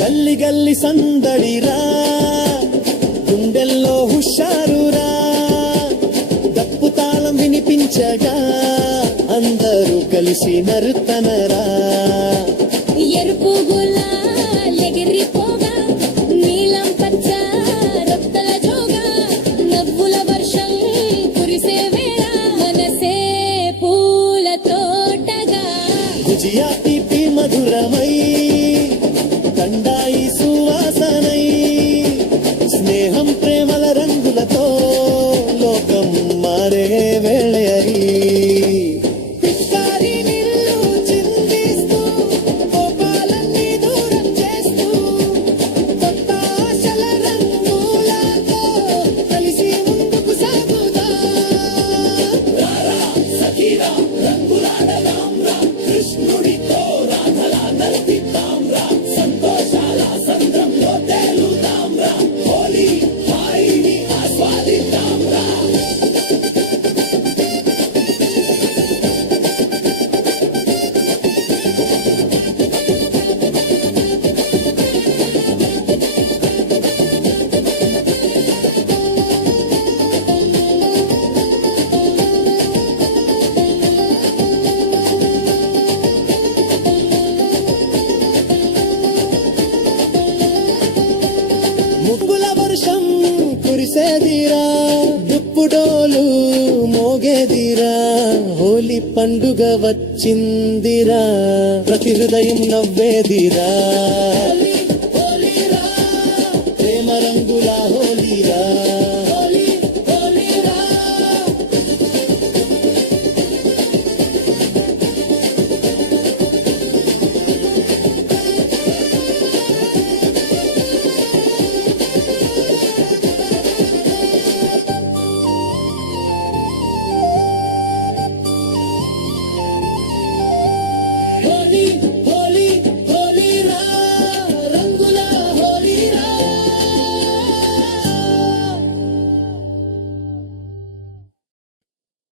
గల్లి గల్లి సందడిరా, గుండెల్లో హుషారురా, దప్పు తాళం వినిపించగా అందరూ కలిసి నర్తనరా. ఎరుపు గులాలెగిరిపోగా, నీలం పచ్చ రక్తల జోగా, నవ్వుల వర్షం కురిసే వేళ మనసే పూల తోటగా. గుజియా తీపి మధురమై, కండాయి సువాసనై, స్నేహం ప్రేమల రంగులతో లోకం మారే వేళయరి. పిస్కారి నిల్లు చిందిస్తూ, కోపాలన్నీ దూరం చేస్తూ, కొత్త ఆశల రంగులతో కలిసి ముందుకు సాగుదా. సఖీరా రంగులాడదాం రా, కృష్ణుడితో రాధలా నర్తిద్దాం రా, సంతోషాల సంద్రంలో తేలుదాం రా, హోలీ హాయిని ఆస్వాదిద్దాం రా. ముగ్గుల వర్షం కురిసేదిరా, దుప్పుడోలు మోగేదిరా, హోలీ పండుగ వచ్చిందిరా, ప్రతి హృదయం నవ్వేదిరా.